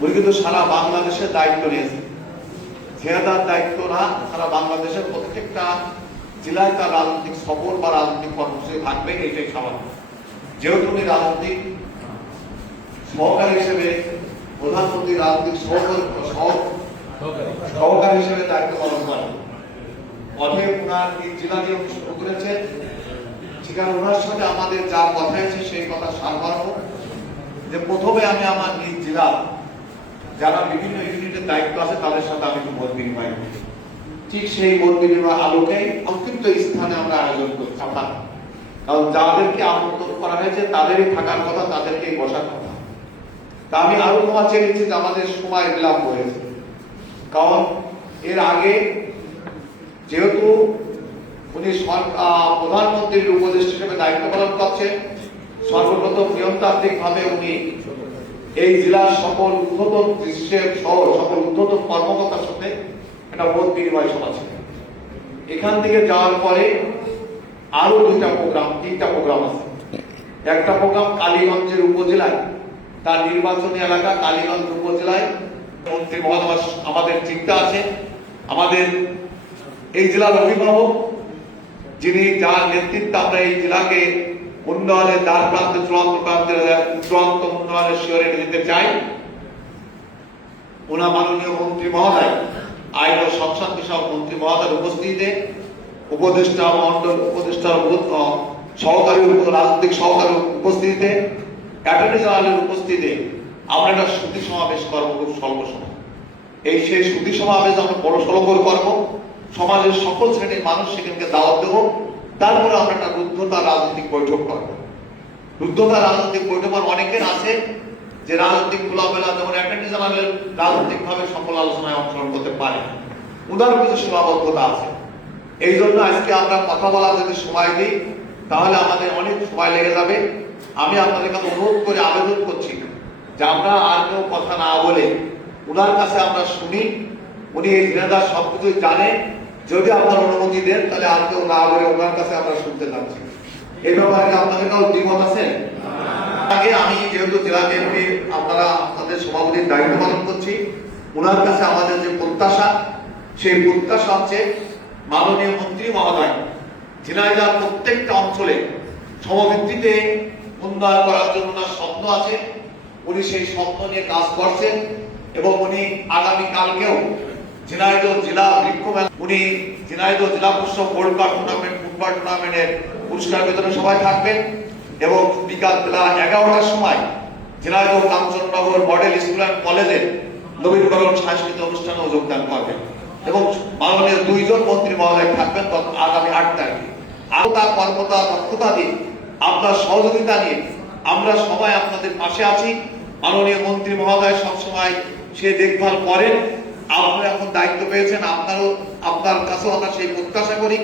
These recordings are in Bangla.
উনি কিন্তু সারা বাংলাদেশের দায়িত্ব নিয়েছেন। ঝিনাইদহের দায়িত্ব না, সারা বাংলাদেশের প্রত্যেকটা জেলায় তার রাজনৈতিক সফর বা রাজনৈতিক কর্মসূচি থাকবে, এটাই স্বাভাবিক। যেহেতু উনি রাজনৈতিক সহকারী হিসেবে, প্রধানমন্ত্রী রাজনৈতিক সহকারী হিসেবে দায়িত্ব পালন করেন, অনেক ওনার জেলা নিয়ে শুরু করেছেন। সেখানে ওনার সাথে আমাদের যা কথা আছে সেই কথা সারবরাহ, যে প্রথমে আমি আমার নিজ জেলা যারা বিভিন্ন ইউনিটের দায়িত্ব আছে তাদের সাথে আমি মত বিনিময় করি। ঠিক সেই মত বিনিময় আলোকে সংক্ষিপ্ত স্থানে আমরা আয়োজন করছি। কারণ যাদেরকে আমন্ত্রণ করা হয়েছে তাদেরই থাকার কথা, তাদেরকেই বসার কথা। তা আমি আরো ক্ষমা চেয়েছি যে আমাদের সময় বিলম্ব হয়েছে, কারণ এর আগে যেহেতু উনি প্রধানমন্ত্রীর উপদেষ্টা হিসেবে দায়িত্ব পালন করছেন, সর্বপ্রথম নিয়মতান্ত্রিক ভাবে উনি এই জেলার সকল ঊর্ধ্বতন দৃশ্যের সহ সকল ঊর্ধ্বতন কর্মকর্তার সাথে একটা মত বিনিময় সভা ছিল। এখান থেকে যাওয়ার পরে আরো তিনটা প্রোগ্রাম আছে। একটা প্রোগ্রাম কালীগঞ্জের উপজেলায়, তার নির্বাচনী এলাকা কালীগঞ্জ উপজেলায় মন্ত্রী মহোদয় আমাদের চিন্তা আছে, আমাদের এই জেলার অভিভাবক, যিনি যার নেতৃত্বে আমরা এই জেলাকে উন্নয়নের দ্বার প্রান্তে চূড়ান্ত উন্নয়নের শিখরে নিতে চাই। ওনা মাননীয় মন্ত্রী মহোদয়, আইন ও সংসদ বিষয়ক মন্ত্রী মহোদয়ের উপস্থিতিতে, উপদেষ্টা মন্ডল, উপদেষ্টার সহকারী রাজনৈতিক সহকারী উপস্থিতিতে, অ্যাটর্নি জেনারেলের উপস্থিতিতে আমরা একটা সুধী সমাবেশ করবো খুব স্বল্প সময়। সেই সুধী সমাবেশ আমরা বড় সড়কর করবো, সমাজের সকল শ্রেণীর মানুষ সেখানকে দাওয়াত দেবো। তারপরে আমরা একটা রুদ্ধতা রাজনৈতিক বৈঠক করবো। রুদ্ধতা রাজনৈতিক বৈঠক অনেকের আছে যে রাজনৈতিক খোলামেলা, যেমন অ্যাটর্নি জেনারেল রাজনৈতিক ভাবে সকল আলোচনায় অংশগ্রহণ করতে পারে, উনারও কিছু সীমাবদ্ধতা আছে। এই জন্য আজকে আমরা কথা বলার যদি সময় দিই তাহলে আমাদের অনেক সময় লেগে যাবে। আমি আপনাদের কাছে অনুরোধ করে আবেদন করছি যে আমরা আর কেউ কথা না বলে উনার কাছে আমরা শুনি। উনি এই ঝিনাইদহ সবকিছুই জানে, যদি আপনার অনুমতি দেন তাহলে আর কেউ না বলে ওনার কাছে আমরা শুনতে যাচ্ছি। এই ব্যাপারে আপনাদের কাউ দ্বিমত আছেন? আগে আমি যেহেতু জেলা বিএনপির আপনাদের সভাপতির দায়িত্ব পালন করছি, ওনার কাছে আমাদের যে প্রত্যাশা, সেই প্রত্যাশা হচ্ছে মাননীয় মন্ত্রী মহোদয় ঝিনাইদহ প্রত্যেকটা অঞ্চলে সমভিত্তিতে উন্নয়ন করার জন্য ওনার স্বপ্ন আছে। উনি সেই স্বপ্ন নিয়ে কাজ করছেন এবং উনি আগামী কালকেও ঝিনাইদহ জেলা বৃক্ষমেলা, উনি ঝিনাইদহ জেলা পরিষদ গোল্ড কাপ টুর্নামেন্ট, ফুটবল টুর্নামেন্টের পুরস্কার বিতরণে সবাই থাকবেন এবং বিকাল বেলা 11টার সময় Jhenaidah Kanchannagar model school and কলেজের নবীনবরণ সাংস্কৃতিক অনুষ্ঠানে যোগদান করবেন এবং মাননীয় দুইজন মন্ত্রী মহোদয় থাকবেন আগামী 8 তারিখে। আরো তার কর্মতা দক্ষতা দিয়ে, আপনার সহযোগিতা নিয়ে আমরা সবাই আপনাদের পাশে আছি। মাননীয় মন্ত্রী মহোদয় সবসময় সে দেখভাল করেন। আপনারা এখন দায়িত্ব পেয়েছেন, আপনার কাছেও আমরা সেই প্রত্যাশা করি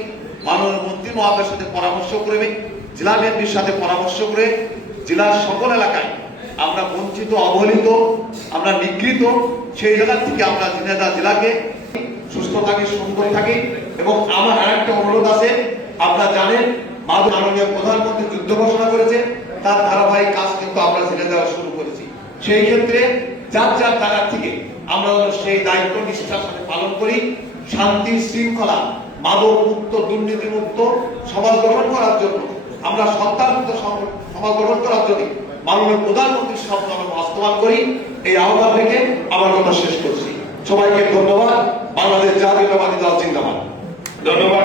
মাননীয় মন্ত্রী মহোদয়ের সাথে পরামর্শ করবে, জেলা বিএনপির সাথে পরামর্শ করে জেলার সকল এলাকায় আমরা বঞ্চিত, অবহেলিত, আমরা নিগৃহীত সেই জায়গা থেকে আমরা ঝিনাইদহ জেলাকে সুস্থ থাকি, সুন্দর থাকি। এবং আমার আরেকটা অনুরোধ আছে, আপনারা জানেন মাননীয় প্রধানমন্ত্রী যুদ্ধ ঘোষণা করেছে, তার ধারাবাহিক কাজ কিন্তু আমরা ঝিনাইদহ শুরু করেছি। সেই ক্ষেত্রে যার যার জায়গা থেকে আমরা সেই দায়িত্ব নিষ্ঠার সাথে পালন করি। শান্তি শৃঙ্খলা, মাদক মুক্ত, দুর্নীতি মুক্ত সমাজ গঠন করার জন্য, আমরা সন্তান মুক্ত সমাজ গঠন করার জন্য মাননীয় প্রধানমন্ত্রীর স্বপ্ন আমরা বাস্তবায়ন করি। এই আহ্বান থেকে আমার কথা শেষ করছি। সবাইকে ধন্যবাদ। বাংলাদেশ জাতীয়তাবাদী দল জিন্দাবাদ। ধন্যবাদ।